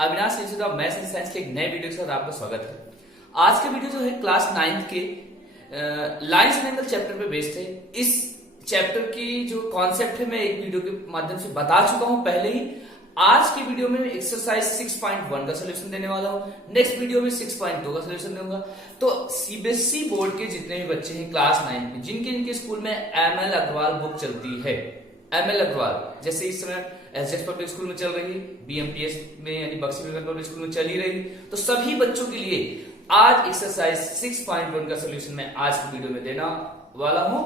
Avinash institute of maths and science के एक नए वीडियो के साथ आपका स्वागत है। आज के वीडियो जो है क्लास 9th के लाइन्स एंड एंगल चैप्टर पे बेस्ड है। इस चैप्टर की जो कॉन्सेप्ट है मैं एक वीडियो के माध्यम से बता चुका हूं पहले ही। आज की वीडियो में एक्सरसाइज 6.1 का सोल्यूशन देने वाला हूं, नेक्स्ट वीडियो में 6.2 का सोल्यूशन दूंगा। तो सीबीएसई बोर्ड के जितने भी बच्चे हैं क्लास 9 में, जिनके स्कूल में एमएल अग्रवाल बुक चलती है, एमएल अग्रवाल जैसे इस समय एसएस पब्लिक स्कूल में चल रही है, बीएमपीएस में यानी बक्सी पब्लिक स्कूल में चल ही रही, तो सभी बच्चों के लिए आज एक्सरसाइज 6.1 का सोल्यूशन मैं आज की वीडियो में देना वाला हूं।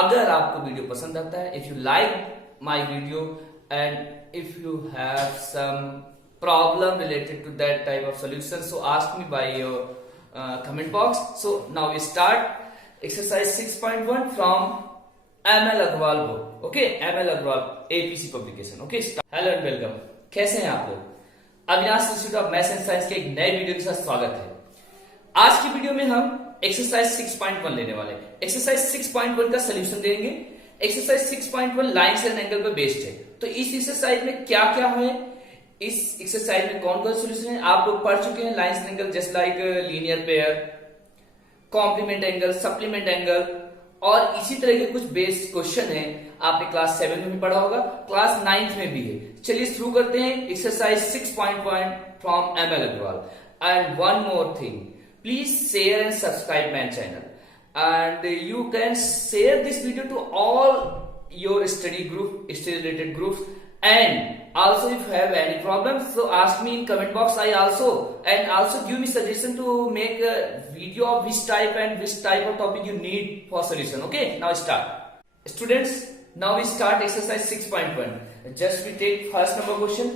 अगर आपको वीडियो पसंद आता है, if you like my video and if you have some problem related to that type of solution, so ask me by your comment box. So now we start exercise 6.1 from ML Agarwal book. Okay, ML Agarwal APC publication. Okay, hello and welcome. कैसे हैं आप लोग? Avinash institute of maths and science के एक नए video के साथ स्वागत है। आज की वीडियो में हम एक्सरसाइज 6.1 लेने वाले हैं। एक्सरसाइज 6.1 का सोल्यूशन देंगे। एक्सरसाइज 6.1 लाइन्स एंड एंगल पर बेस्ड है। तो इस एक्सरसाइज में क्या क्या है, इस एक्सरसाइज में कौन कौन सोल्यूशन है, आप लोग पढ़ चुके हैं। Lines and angle just like linear pair, complement angle, supplement angle और इसी तरह के कुछ बेस क्वेश्चन है। आपने क्लास 7 में भी पढ़ा होगा, क्लास 9th में भी है। चलिए शुरू करते हैं exercise 6.1 from ML Agarwal. And one more thing, please share and subscribe my channel and you can share this video to all your study related groups, and also if you have any problems so ask me in comment box. I also give me suggestion to make a video of which type of topic you need for solution. Okay, now start students. Now we start exercise 6.1. just we take first number question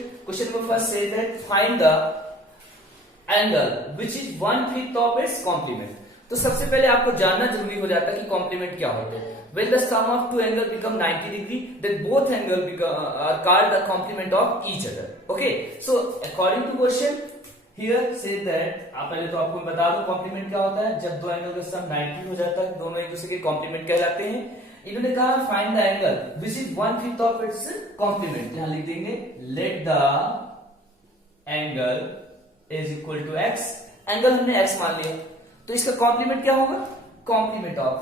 number first say that find the angle which is 1/5 of its complement. तो सबसे पहले आपको जानना जरूरी हो जाता है कि कॉम्प्लीमेंट क्या होते हैं। When the sum of two angles become 90 degree, then both angles are called the complement of each other. Okay, so according to question here say that आप पहले तो आपको बता दो कॉम्प्लीमेंट क्या होता है। जब दो एंगल का सम 90 हो जाता है, दोनों एक दूसरे के कॉम्प्लीमेंट कहलाते हैं। इन्होंने कहा find the angle which is 1/5 of its complement. यहां लिख देंगे let the angle is equal to x. Angle हमने x मान लिया, तो इसका कॉम्प्लीमेंट क्या होगा? Complement of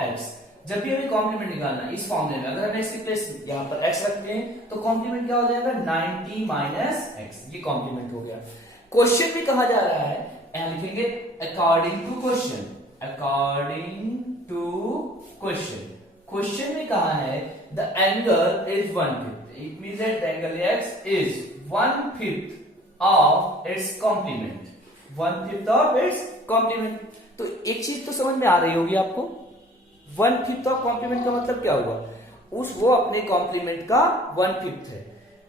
x। जब भी हमें कॉम्प्लीमेंट निकालना है इस फॉर्मूले में, अगर हमें इसकी प्लेस यहां पर x रखते हैं तो कॉम्प्लीमेंट क्या हो जाएगा? 90 माइनस एक्स। ये कॉम्प्लीमेंट हो गया। क्वेश्चन में कहा जा रहा है, यहां लिखेंगे according to question. According to question, question में कहा है the angle is 1/5। It means that the angle x is 1/5 of its complement. 1/5 of its complement. तो एक चीज तो समझ में आ रही होगी आपको, 1/5 ऑफ कॉम्प्लीमेंट का मतलब क्या हुआ? वो अपने कॉम्प्लीमेंट का 1/5 है।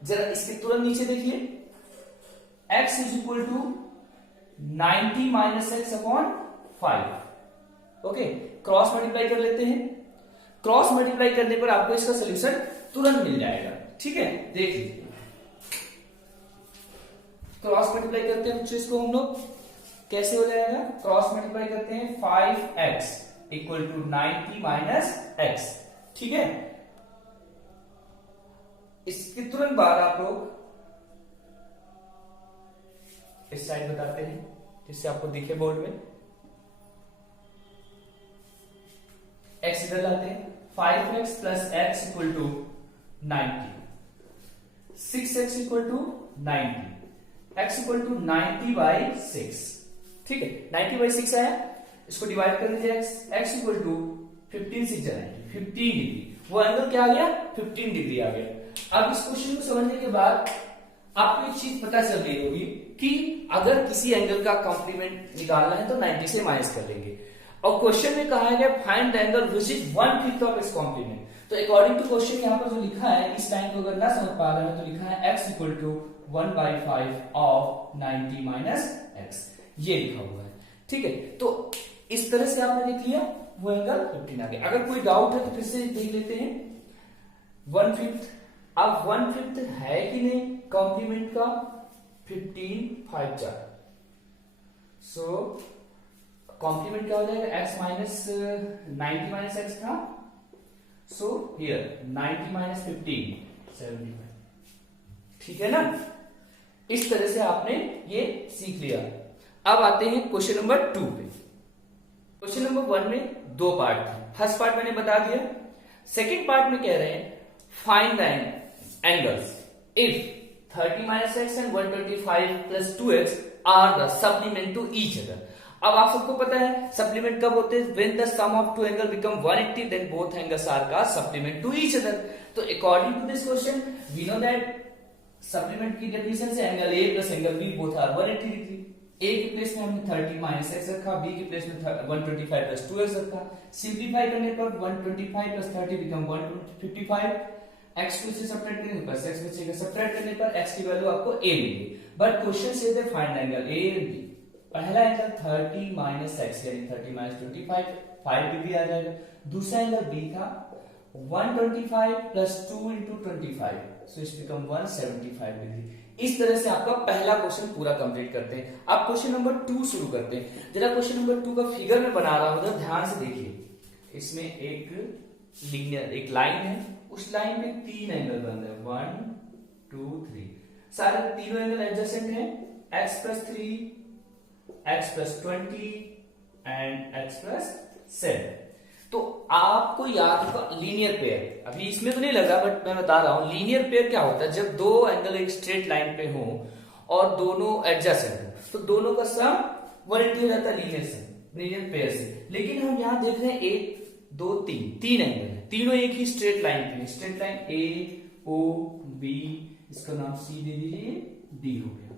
जरा इसके तुरंत नीचे देखिए, x is equal to 90 minus x upon 5। Okay, cross multiply कर लेते हैं। क्रॉस मल्टीप्लाई करने पर आपको इसका सोल्यूशन तुरंत मिल जाएगा। ठीक है, देख लीजिए, क्रॉस मल्टीप्लाई करते हैं तो इसको हम लोग कैसे हो जाएगा? क्रॉस मल्टीप्लाई करते हैं 5x equal to 90 minus x. ठीक है, इसके तुरंत बाद आप लोग इस साइड बताते हैं जिससे आपको दिखे बोर्ड में। x इधर लाते हैं, 5x plus x equal to 90, 6x equal to 90, x equal to 90/6। ठीक है, 90/6 आया, इसको डिवाइड कर दीजिए x इक्वल टू 15 6 15 डिग्री। वो एंगल क्या आ गया? 15 डिग्री आ गया। अब इस क्वेश्चन को समझने के बाद आपको एक चीज पता चल रही होगी कि अगर किसी एंगल का कॉम्प्लीमेंट निकालना है तो 90 से माइनस कर लेंगे। और क्वेश्चन में कहा है find the angle which is 1/5 of its complement. तो अकॉर्डिंग टू क्वेश्चन यहाँ पर जो लिखा है, इस लाइन को अगर ना समझ पा रहे हैं तो लिखा है x equal to 1/5 of 90 minus x, ये लिखा हुआ है। ठीक है, तो इस तरह से आपने देख लिया, वो एंगल 15 आ गया। अगर कोई डाउट है तो फिर से देख लेते हैं। 1/5, अब 1/5 है कि नहीं कॉम्प्लीमेंट का? 15 5 4, सो कॉम्प्लीमेंट क्या हो जाएगा? x माइनस 90 माइनस एक्स था, So here 90 minus 15 75। ठीक है ना, इस तरह से आपने ये सीख लिया। अब आते हैं क्वेश्चन नंबर 2 पे। क्वेश्चन नंबर 1 में दो पार्ट थे, फर्स्ट पार्ट मैंने बता दिया। सेकंड पार्ट में कह रहे हैं find the angles if 30 - x and 125 + 2x are the supplement to each other. अब आप सबको पता है सप्लीमेंट कब होते हैं, when the sum of two angle become 180 then both angles are का सप्लीमेंट टू ईच अदर। तो according to this question we know that supplement की डेफिनेशन से angle A plus angle B both are 180 degree. A के place में हमने 30 - x रखा, B के place में 125 + 2x रखा। सिंपलीफाई करने पर 125 + 30 बिकम 155। x को से सब्ट्रैक्ट करने पर x बचेगा, सब्ट्रैक्ट करने पर x की वैल्यू आपको a मिलेगी। बट क्वेश्चन से they find angle a and b। पहला एंगल 30 - x यानी 30 - 25 5 डिग्री आ जाएगा। दूसरा एंगल b था 125 + 2 × 25 सो इट्स बिकम 175 डिग्री। इस तरह से आपका पहला क्वेश्चन पूरा कंप्लीट करते हैं। अब क्वेश्चन नंबर 2 शुरू करते हैं। जरा क्वेश्चन नंबर 2 का फिगर में बना रहा हूं, ध्यान से देखिए। इसमें एक लीनियर एक लाइन है, उस लाइन में 3 एंगल बन रहे हैं 1 2 3। सारे तीनों एंगल एडजेसेंट हैं, x + 3, x + 20 एंड x + 7। तो आपको याद होगा लीनियर पेयर, अभी इसमें तो नहीं लगा बट मैं बता रहा हूं लीनियर पेयर क्या होता है। जब दो एंगल एक स्ट्रेट लाइन पे हो और दोनों एडजेसेंट हो तो दोनों का सम 180 हो जाता है लीनियर पेयर से। लेकिन हम यहां देख रहे हैं 1 2 3 तीन एंगल है, तीनों एक ही स्ट्रेट लाइन पे, स्ट्रेट लाइन ए ओ बी, इसका नाम सी दे दीजिए, डी हो गया।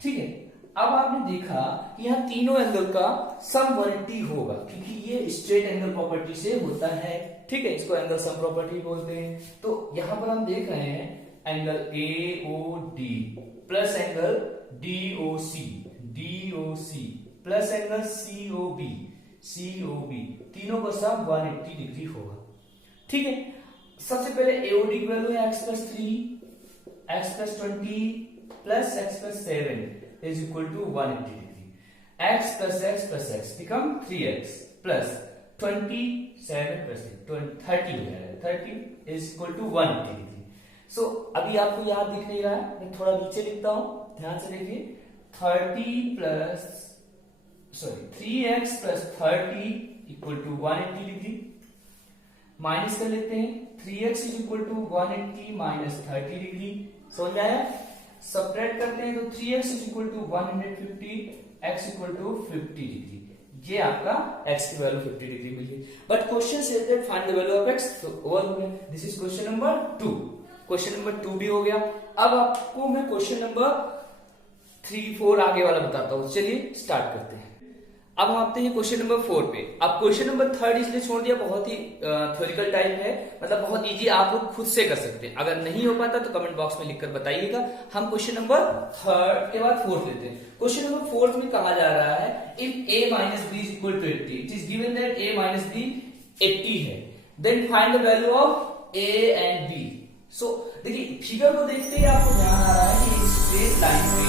ठीक है, अब आपने देखा कि यहाँ तीनों एंगल का सम 180 होगा क्योंकि ये स्ट्रेट एंगल प्रॉपर्टी से होता है। ठीक है, इसको एंगल सम प्रॉपर्टी बोलते हैं। तो यहां पर हम देख रहे हैं angle AOD plus angle DOC plus angle COB तीनों का सम 180 डिग्री होगा। ठीक है, सबसे पहले AOD की वैल्यू है x + 3, x + 20 plus x + 7 is equal to 180 degree. X plus x plus x become 3x plus 27 plus 30 हो जाएगा, 30 is equal to 180 degree. So अभी आपको याद दिख नहीं रहा है, मैं थोड़ा नीचे लिखता हूं, ध्यान से देखिए। 3x plus 30 equal to 180 degree. Minus कर लेते हैं, 3x is equal to 180 minus 30 degree. समझ आया? सब्ट्रैक्ट करते हैं तो 3x is equal to 150, x equal to 50 degree. ये आपका x की वैल्यू 50 डिग्री मिली। But question says that find the value of x, तो ओवर हो गया। This is question number 2। Question number 2 भी हो गया। अब आपको मैं क्वेश्चन नंबर 3 4 आगे वाला बताता हूं। चलिए स्टार्ट करते हैं। अब हम आते हैं क्वेश्चन नंबर 4 पे। अब क्वेश्चन नंबर 3 इसलिए छोड़ दिया, बहुत ही थ्योरिकल टाइप है, मतलब बहुत इजी, आप लोग खुद से कर सकते हैं। अगर नहीं हो पाता तो कमेंट बॉक्स में लिखकर बताइएगा। हम क्वेश्चन नंबर 3 के बाद 4 लेते हैं। क्वेश्चन नंबर 4 में कहा जा रहा है if a - b = 80, it is given that a - b 80 है, then find the value of a and b। So देखिए फिगर को देखते ही आपको ध्यान आ रहा है कि स्ट्रेट लाइन पे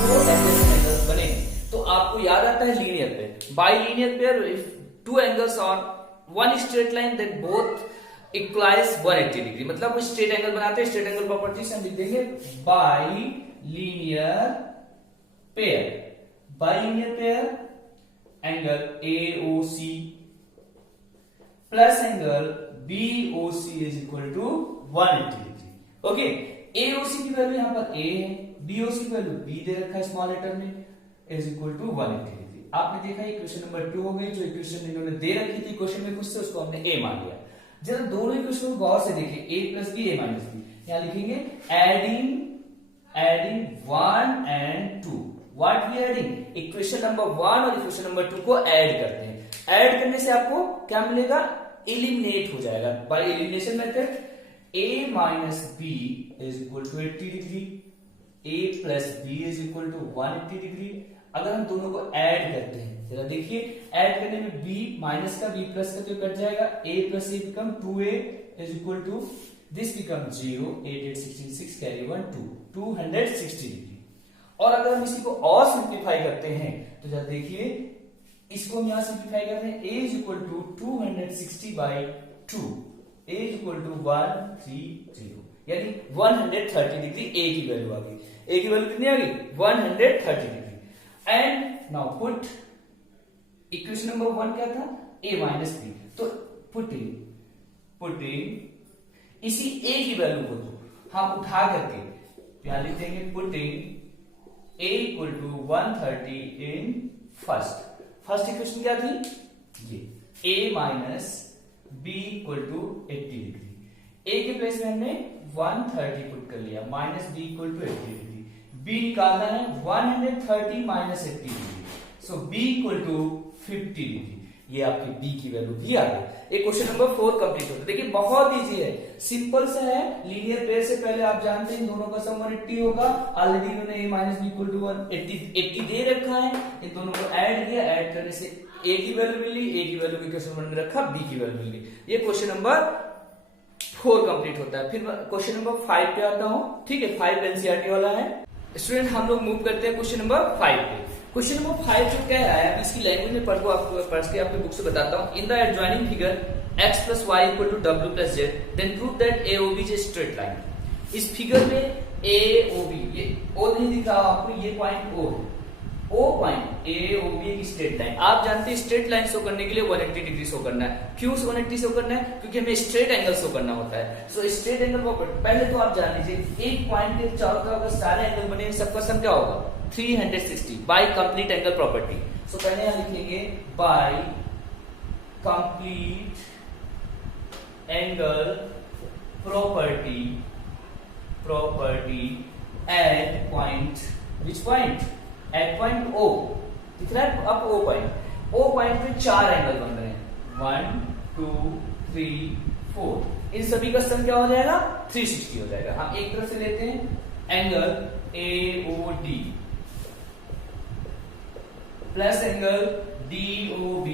दो एंगल्स बने, तो आपको याद आता है linear pair. By linear pair if two angles on one straight line then both equalize 180 degree, मतलब वो स्ट्रेट एंगल बनाते हैं। स्ट्रेट एंगल प्रॉपर्टी से हम लिख देंगे by linear pair angle AOC plus angle BOC is equal to 180 degree. Okay, AOC की value यहां पर A है, BOC की वैल्यू B दे रखा है स्मॉल लेटर में, इज इक्वल टू 180 डिग्री। आपने देखा ये क्वेश्चन नंबर 2 हो गई। जो इक्वेशन इन्होंने दे रखी थी क्वेश्चन में कुछ से, उसको हमने A मान लिया। जरा दोनों इक्वेशन को गौर से देखिए, A + B A - B। यहां लिखेंगे adding 1 and 2। What we adding? Equation number 1 और इक्वेशन नंबर 2 को ऐड करते हैं। ऐड करने से आपको क्या मिलेगा? एलिमिनेट हो जाएगा by elimination method. A - B is equal to 80 degree, A plus B is equal to 180 degree. अगर हम दोनों को ऐड करते हैं, जरा देखिए, ऐड करने में B माइनस का B प्लस का तो कट जाएगा, A plus A become 2A is equal to this become 0, 8 8 16 6 carry 1 2 260 degree. और अगर हम इसी को और सिंप्लीफाई करते हैं तो जरा देखिए, इसको हम यहां सिंप्लीफाई करते हैं, A is equal to 260/2 a equal to 130, यानी 130 डिग्री a की वैल्यू आ गई। a की वैल्यू कितनी आ गई? 130 degree. And now put equation number 1 क्या था? a minus b. तो पुटिंग इसी a की वैल्यू को हम उठा करके यहां लिख देंगे putting a equal to 130 in first equation क्या थी? ये a minus b equal to 80 degree. a के प्लेस में हमने 130 पुट कर लिया, minus b equal to 80 degree. b निकालना है 130 minus 80 degree, so b equal to 50 degree. ये आपकी b की वैल्यू भी आ गई। एक क्वेश्चन नंबर 4 कंप्लीट होता है। देखिए बहुत इजी है, सिंपल सा है। लीनियर पेयर से पहले आप जानते हैं दोनों का सम 180 होगा। ऑलरेडी इन्होंने a minus b equal to 180 दे रखा है, इन दोनों को ऐड किया, ऐड करने से a की वैल्यू मिल गई, a की वैल्यू को क्वेश्चन नंबर में रखा, b की वैल्यू मिल गई। ये क्वेश्चन नंबर 4 कंप्लीट होता है। फिर क्वेश्चन नंबर 5 पे आता हूं, ठीक है। 5 एनसीईआरटी वाला है। स्टूडेंट हम लोग मूव करते हैं क्वेश्चन नंबर 5 पे। क्वेश्चन नंबर 5 जो कह रहा है, इसकी लैंग्वेज में पढ़ के आपके बुक से बताता हूं। In the adjoining figure x plus y equal to डब्ल्यू plus z, then prove that AOB is a straight line. इस फिगर में AOB, ये O नहीं दिख रहा आपको, ये पॉइंट O है। O पॉइंट AOB एक स्ट्रेट लाइन। आप जानते हैं स्ट्रेट लाइन शो करने के लिए 180 डिग्री शो करना है। क्यों 180 शो करना है? क्योंकि हमें स्ट्रेट एंगल शो करना होता है। सो स्ट्रेट एंगल प्रॉपर्टी पहले तो आप जान लीजिए, एक पॉइंट के चारों तरफ अगर सारे एंगल बने, सबका सम क्या होगा? 360 by complete angle property. So पहले यहां लिखेंगे by complete angle property at point, which point? At point O। दिख रहा है अब O पॉइंट। O पॉइंट पे 4 एंगल बन रहे हैं, 1 2 3 4। इन सभी का सम क्या हो जाएगा? 360 हो जाएगा। हम एक तरफ से लेते हैं angle AOD plus angle DOB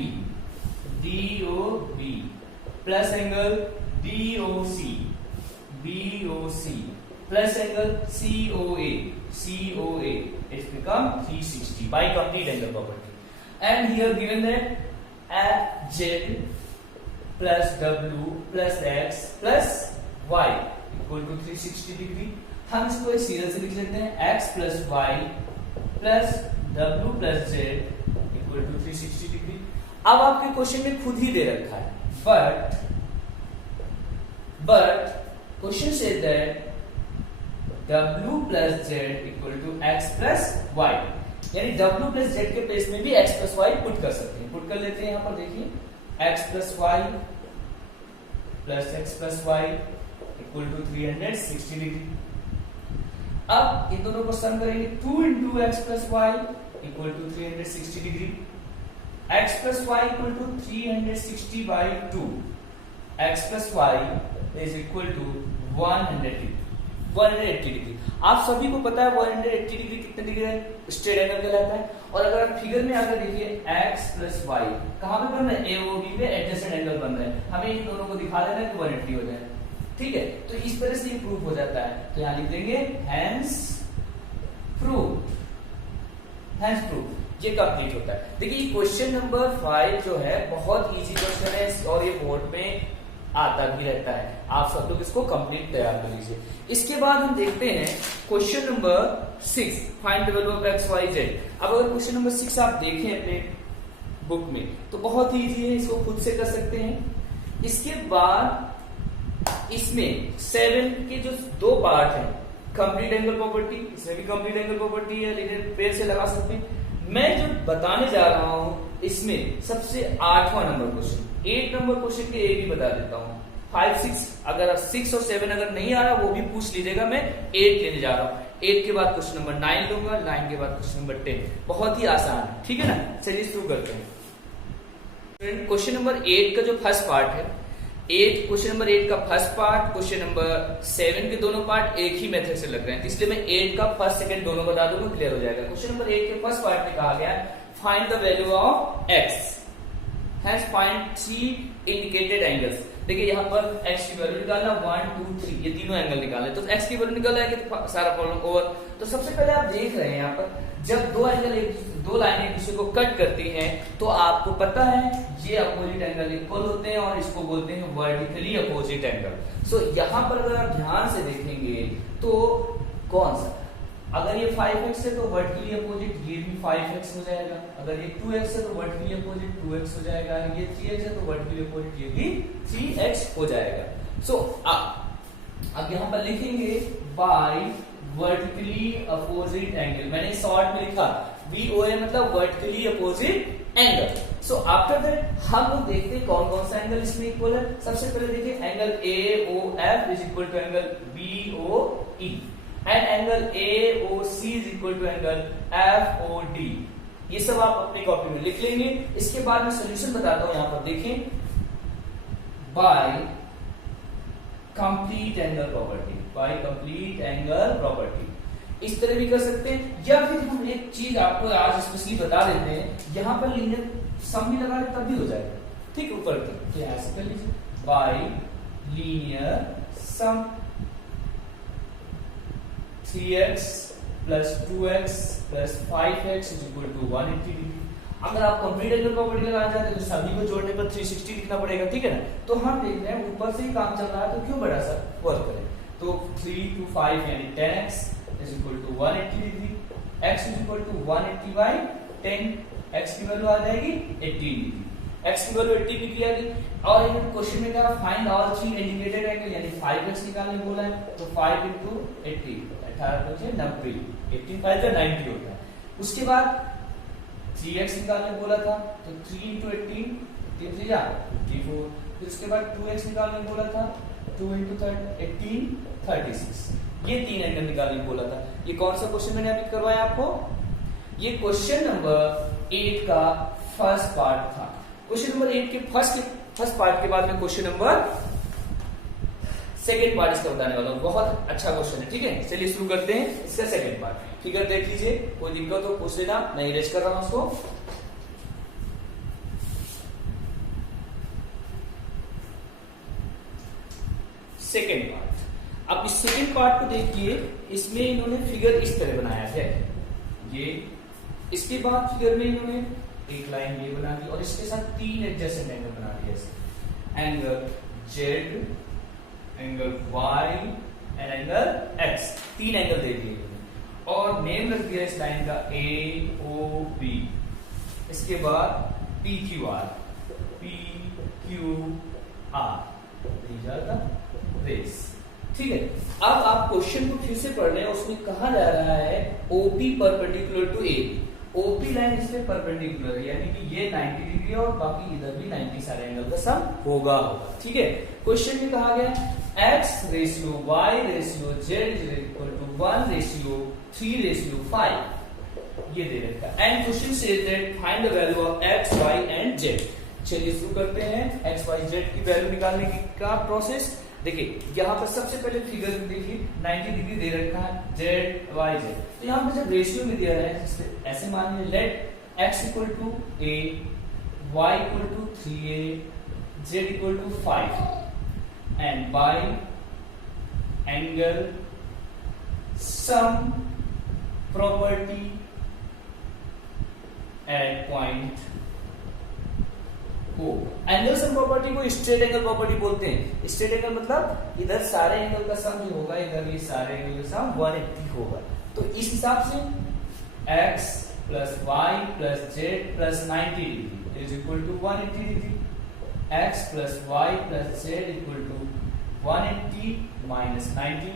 plus angle BOC plus angle COA it's become 360 by complete angle property. And here given that Z plus W plus X plus Y equal to 360 degree. हम इसको एक serial से लिख लेते हैं, x plus Y plus W plus Z equal to 360 degree. अब आपके question में खुद ही दे रखा है, but question say that W plus Z equal to x plus Y, यानी W plus Z के प्लेस में भी x plus Y पुट कर सकते हैं। पुट कर लेते हैं, यहां पर देखिए x plus Y plus x plus Y equal to 360 degree. अब इन दोनों को सम करेंगे, 2 into x plus y equal to 360 degree. x plus y equal to 360 by 2, x plus y is equal to 180 degree. आप सभी को पता है 180 डिग्री कितने डिग्री है? स्ट्रेट एंगल कहलाता है। और अगर आप फिगर में आकर देखिए x plus y कहां पे बन रहा है? AOB पे एडजेसेंट एंगल बन रहा है। हमें इन दोनों को दिखा देना है कि 180 हो जाए, ठीक है। तो इस तरह से ये प्रूफ हो जाता है। तो यहां लिख देंगे हैंस प्रूफ, ये कंप्लीट होता है। देखिए क्वेश्चन नंबर 5 जो है बहुत इजी क्वेश्चन है और ये बोर्ड में आता भी रहता है। आप सब लोग इसको कंप्लीट तैयार कर लीजिए। इसके बाद हम देखते हैं question number 6, find the value of x y z। अब अगर क्वेश्चन नंबर 6 आप देखें अपने बुक में तो बहुत इजी है, इसको खुद से कर सकते हैं। इसके बाद इसमें 7 के जो 2 पार्ट हैं, कंप्लीट एंगल प्रॉपर्टी, इसमें भी कंप्लीट एंगल प्रॉपर्टी है, लीनियर पेयर से लगा सकते हैं। मैं जो बताने जा रहा हूं इसमें सबसे 8वां नंबर क्वेश्चन, 8 नंबर क्वेश्चन के एक ही बता देता हूं। 5 6 अगर 6 और 7 अगर नहीं आ रहा वो भी पूछ लीजिएगा, मैं 8 लेने जा रहा हूं। 8 के बाद क्वेश्चन नंबर 9 लूंगा, 9 के बाद क्वेश्चन नंबर 10। बहुत ही आसान है, ठीक है ना। चलिए शुरू करते हैं। क्वेश्चन नंबर 8 का जो फर्स्ट पार्ट है, क्वेश्चन नंबर 8 का फर्स्ट पार्ट, क्वेश्चन नंबर 7 के दोनों पार्ट एक ही मेथड से लग रहे हैं, इसलिए मैं 8 का फर्स्ट सेकंड दोनों बता दूंगा, क्लियर हो जाएगा। क्वेश्चन नंबर 8 के फर्स्ट पार्ट में कहा गया find the value of x, has find 3 indicated angles. देखिए यहाँ पर x की वैल्यू निकालना 1 2 3 ये तीनों एंगल निकालने, तो x की वैल्यू निकल आएगी तो सारा प्रॉब्लम ओवर। तो सबसे पहले आप देख रहे हैं यहाँ पर जब दो लाइनें एक दूसरे को कट करती हैं तो आपको पता है ये अपोजिट एंगल इक्वल होते हैं और इसको बोलते हैं वर्टिकली अपोजिट एंगल। सो यहाँ पर अगर आप ध्यान से देखेंगे तो कौन सा, अगर ये 5x है तो वर्टिकली अपोजिट ये भी 5x हो जाएगा, अगर ये 2x है तो वर्टिकली अपोजिट 2x हो जाएगा, ये 3x है तो वर्टिकली अपोजिट ये भी 3x हो जाएगा। सो अब यहाँ पर लिखेंगे बाय वर्टिकली अपोजिट एंगल, मैंने शॉर्ट में लिखा VOA मतलब vertically opposite angle. So after that हम लोग देखते हैं कौन कौन सा एंगल इसमें इक्वल है। सबसे पहले देखिए angle AOF is equal to angle BOE and angle AOC is equal to angle FOD। ये सब आप अपनी कॉपी में लिख लेंगे। इसके बाद मैं सॉल्यूशन बताता हूं, यहां पर देखें by complete angle property, by complete angle property इस तरह भी कर सकते हैं, या फिर हम एक चीज आपको आज स्पेशली बता देते हैं, यहां पर लीनियर सम भी लगा तब भी हो जाएगा, ठीक ऊपर तो ऐसे कर लीजिए by linear sum 3x plus 2x plus 5x is equal to 180 degree. अगर आप कंप्लीट एंगल प्रॉपर्टी लगाना चाहते हैं तो सभी को जोड़ने पर 360 लिखना पड़ेगा, ठीक है ना। तो हम देख रहे हैं ऊपर से ही काम चल रहा है तो क्यों बड़ा सा वर्क करें, तो 3 to 5 यानी 10x is equal to 180 degree, x is equal to 180 by 10, x की वैल्यू आ जाएगी 18 डिग्री, x की वैल्यू 18 डिग्री आ गई। और ये क्वेश्चन में क्या find all three indicated angle यानी 5x निकालने बोला है, तो 5 into 80 18 90, 18 5 का 90 होता है। उसके बाद 3x निकालने बोला था तो 3 into 18 3 3 जा 54, फिर उसके बाद 2x निकालने बोला था 2 into 18 36, ये तीन एंगल निकालने बोला था। ये कौन सा क्वेश्चन मैंने अभी करवाया आपको, ये क्वेश्चन नंबर 8 का फर्स्ट पार्ट था। क्वेश्चन नंबर 8 के फर्स्ट पार्ट के बाद में क्वेश्चन नंबर सेकेंड पार्ट इसका बताने वाला हूं, बहुत अच्छा क्वेश्चन है, ठीक है। चलिए शुरू करते हैं इसका सेकेंड पार्ट। फिगर देख लीजिए, कोई दिक्कत हो पूछ लेना, मैं इरेज कर रहा हूं उसको। सेकेंड पार्ट, अब इस सेकेंड पार्ट को देखिए, इसमें इन्होंने फिगर इस तरह बनाया है, ये इसके बाद फिगर में इन्होंने एक लाइन ये बना दी और इसके साथ तीन एडजेसेंट एंगल बना दिए, angle Z, angle Y and angle X, तीन एंगल दे दिए और नेम रख दिया इस लाइन का AOB, इसके बाद PQR, रेस, ठीक है। अब आप क्वेश्चन को फिर से पढ़ रहे हैं, उसमें कहा जा रहा है OP perpendicular to AB, OP line इसमें परपेंडिकुलर है यानी कि ये 90 डिग्री और बाकी इधर भी 90 सारे एंगल का सम होगा, ठीक है। क्वेश्चन में कहा गया x ratio y ratio z is equal to 1 ratio 3 ratio 5, ये दे रखा है and question says that find the value of x y and z। चलिए शुरू करते हैं x y z की वैल्यू निकालने का प्रोसेस। देखिए यहाँ पर सबसे पहले फिगर में देखिए 90 डिग्री दे रखा है z y z, तो यहाँ पर जब रेशियो में दिया है ऐसे मान लीजिए let x equal to a, y equal to 3a, z equal to 5 and by angle sum property at point O। Angle sum property को स्ट्रेट एंगल प्रॉपर्टी बोलते हैं। स्ट्रेट एंगल मतलब इधर सारे एंगल का सम जो होगा, इधर ये सारे एंगल का सम 180 होगा। तो इस हिसाब से x plus y plus z plus 90 degree is equal to 180 degree, x plus y plus z equal to 180 minus 90,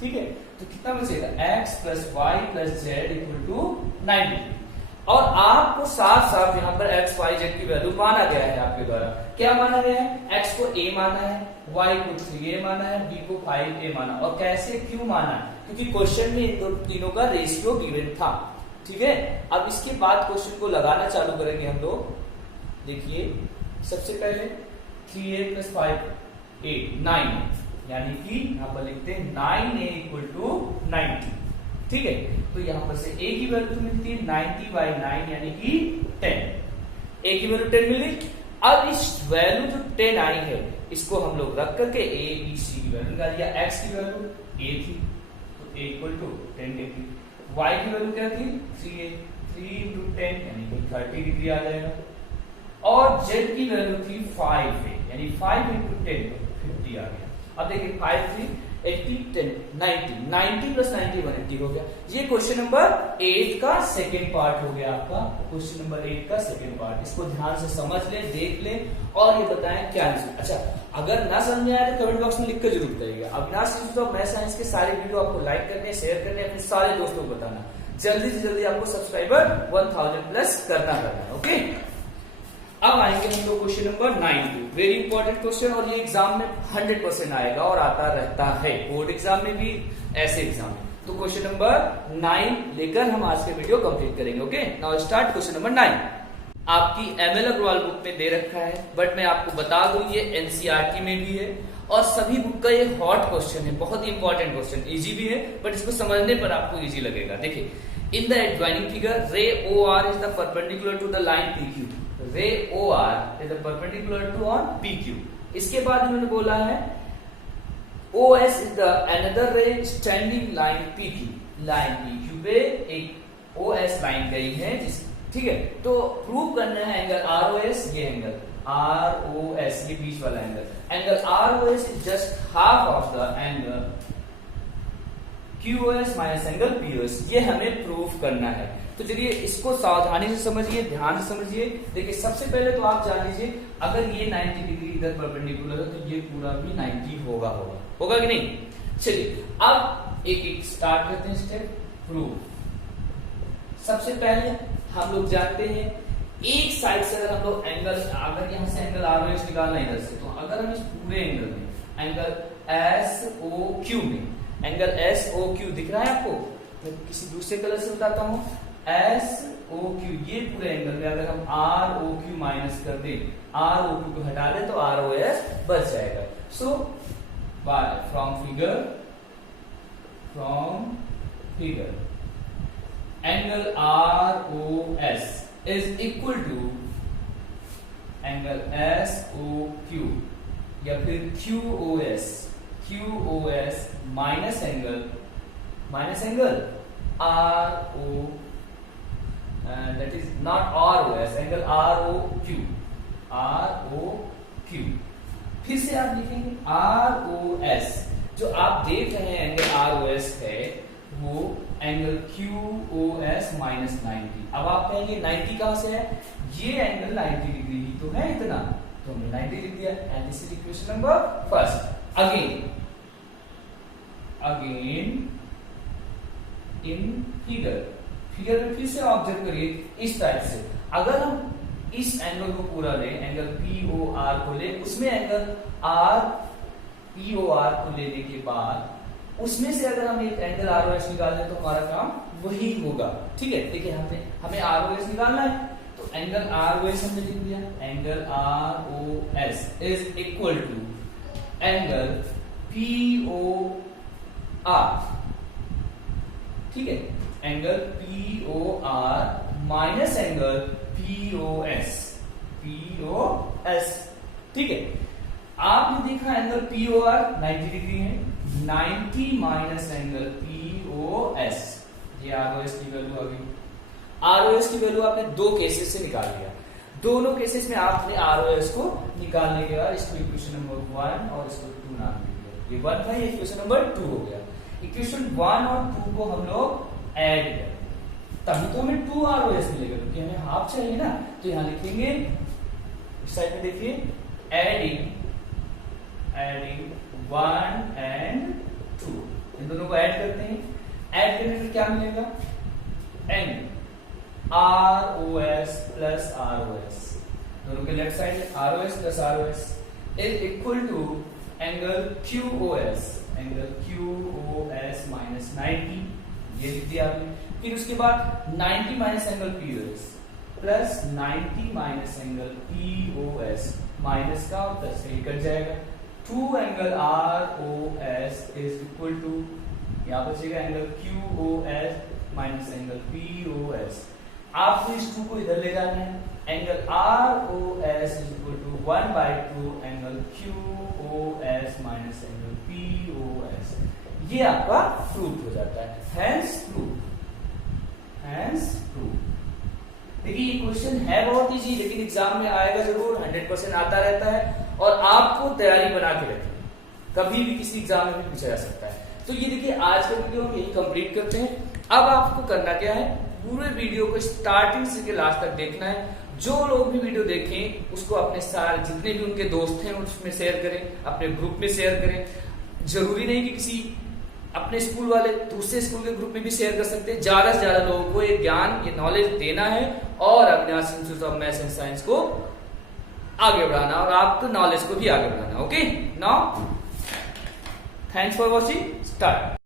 ठीक है। तो कितना बचेगा x plus y plus z equal to 90, और आपको साफ साफ यहाँ पर x y z की वैल्यू माना गया है आपके द्वारा। क्या माना गया है, x को a माना है, y को 3a माना है, b को 5a माना। और कैसे क्यों माना, क्योंकि क्वेश्चन में इन तीनों का रेशियो गिवन था, ठीक है। अब इसके बाद क्वेश्चन को लगाना चालू करेंगे हम लोग। देखिए सबसे पहले 3a प्लस 5a 9, यानी कि यहाँ पर लिखते हैं 9a इक्वल टू 90, ठीक है। तो यहाँ पर से a की वैल्यू मिलती है 90 बाई 9 यानी कि 10, a की वैल्यू 10 मिली। अब इस वैल्यू जो 10 आई है इसको हम लोग रख करके ए बी सी की वैल्यू निकाल दिया। एक्स की वैल्यू ए थी तो ए इक्वल टू 10 डिग्री, वाई की वैल्यू क्या थी 3a, 3 इंटू 10 यानी कि 30 डिग्री आ जाएगा, और जेड की वैल्यू थी 5a यानी 5 इंटू 10 50 आ गया। अब देखिए 5 3 80 10 90, 90 प्लस 90 180 हो गया। ये क्वेश्चन नंबर 8 का सेकेंड पार्ट हो गया आपका, क्वेश्चन नंबर 8 का सेकेंड पार्ट। इसको ध्यान से समझ ले, देख ले और ये बताएं क्या आंसर। अच्छा, अगर ना समझ में आया तो कमेंट बॉक्स में लिख कर जरूर बताइएगा। Avinash institute of math science के सारे वीडियो आपको लाइक करने, शेयर करने, अपने सारे दोस्तों को बताना। जल्दी से जल्दी आपको सब्सक्राइबर 1000 प्लस करना है। ओके, अब आएंगे हम लोग क्वेश्चन नंबर 9 पे। वेरी इंपॉर्टेंट क्वेश्चन और ये एग्जाम में 100% आएगा और आता रहता है, बोर्ड एग्जाम में भी, ऐसे एग्जाम में। तो क्वेश्चन नंबर 9 लेकर हम आज के वीडियो कंप्लीट करेंगे। Okay, now start question number 9। आपकी एमएल अग्रवाल बुक में दे रखा है, बट मैं आपको बता दूं ये एनसीईआरटी में भी है और सभी बुक का ये हॉट क्वेश्चन है, बहुत ही इंपॉर्टेंट क्वेश्चन, इजी भी है बट इसको समझने पर आपको इजी लगेगा। देखिए, इन the adjoining figure ray O R is the perpendicular to the line P Q. Ray O R is the perpendicular to on P Q. इसके बाद उन्होंने बोला है O S is the another ray standing line P Q. Line P Q पे एक O S line गई है, ठीक है। तो प्रूव करना है एंगल आर ओ एस, ये एंगल आर ओ एस, ये बीच वाला angle, angle R O S is just half of the angle QoS minus angle POS, ये हमें प्रूफ करना है। तो चलिए इसको सावधानी से समझिए, ध्यान से समझिए। देखिए, सबसे पहले तो आप जान लीजिए, अगर ये 90 डिग्री इधर परपेंडिकुलर है तो ये पूरा भी 90 होगा कि नहीं। चलिए अब एक एक स्टार्ट करते हैं स्टेप प्रूफ। सबसे पहले हम लोग जानते हैं एक साइड से अगर हम लोग एंगल, अगर यहां से एंगल ROS निकालना इधर से, तो अगर हम इस पूरे एंगल में एंगल SOQ में एंगल SOQ दिख रहा है आपको, मैं किसी दूसरे कलर से बताता हूं, SOQ ये पूरे एंगल में अगर हम ROQ माइनस कर दें, ROQ को हटा दें तो ROS बच जाएगा। So from figure angle ROS is equal to angle SOQ या फिर QoS minus angle RO, that is not ROS, angle ROQ। फिर से आप लिखेंगे ROS, जो आप देख रहे हैं एंगल ROS है वो एंगल QoS माइनस 90। अब आप कहेंगे 90 कहां से है, ये एंगल 90 डिग्री ही तो है इतना, तो हमने 90 लिख दिया। And this is equation number first. Again in figure में फिर से ऑब्जर्व करिए इस टाइप से, अगर हम इस एंगल को पूरा लें, एंगल POR को ले, उसमें एंगल POR को लेने के बाद उसमें से अगर हम एक एंगल ROS निकाल लें तो हमारा काम वही होगा, ठीक है। देखिए हमें ROS निकालना है, तो एंगल ROS हमने लिख दिया, angle ROS is equal to angle POR, ठीक है, angle POR minus angle POS, ठीक है। आपने देखा एंगल POR 90 डिग्री है, 90 माइनस एंगल POS, ये ROS की वैल्यू आ गई। ROS की वैल्यू आपने दो केसेस से निकाल लिया, दोनों केसेस में आपने ROS को निकालने के बाद इसको इक्वेशन नंबर 1 और इसको 2 नाम दे दिया। ये 1 था, ये इक्वेशन नंबर 2 हो गया। इक्वेशन 1 और 2 को हम लोग ऐड करें तभी तो हमें 2 ROS मिलेगा, क्योंकि हमें हाफ चाहिए ना। तो यहां लिखेंगे, इस साइड में देखिए, एडिंग 1 एंड 2, इन दोनों को ऐड करते हैं। ऐड करने में क्या मिलेगा, एंगल ROS प्लस ROS, दोनों के लेफ्ट साइड में ROS plus ROS is equal to angle QoS minus 90, ये लिख दिया आपने। फिर उसके बाद 90 minus angle POS plus 90 minus angle POS, minus का और प्लस का कट जाएगा। 2 angle ROS is equal to, यहां बचेगा angle QoS minus angle POS। आपको इस 2 को इधर ले जाना है, angle ROS is equal to 1/2 angle QOS minus angle POS। ये आपका प्रूफ हो जाता है, हैंस प्रूफ। देखिए ये क्वेश्चन है बहुत इजी, लेकिन एग्जाम में आएगा जरूर, 100% आता रहता है, और आपको तैयारी बना के रखनी, कभी भी किसी एग्जाम में भी पूछा जा सकता है। तो ये देखिए आज का वीडियो हम यही कंप्लीट करते हैं। अब आपको करना क्या है, पूरे वीडियो को स्टार्टिंग से लास्ट तक देखना है। जो लोग भी वीडियो देखें उसको अपने सारे जितने भी उनके दोस्त हैं उसमें शेयर करें, अपने ग्रुप में शेयर करें। जरूरी नहीं कि किसी अपने स्कूल वाले दूसरे स्कूल के ग्रुप में भी शेयर कर सकते हैं। ज्यादा से ज्यादा लोगों को ये ज्ञान, ये नॉलेज देना है और Avinash institute of maths and science को आगे बढ़ाना और आपको नॉलेज को भी आगे बढ़ाना। Okay, now thanks for watching, start.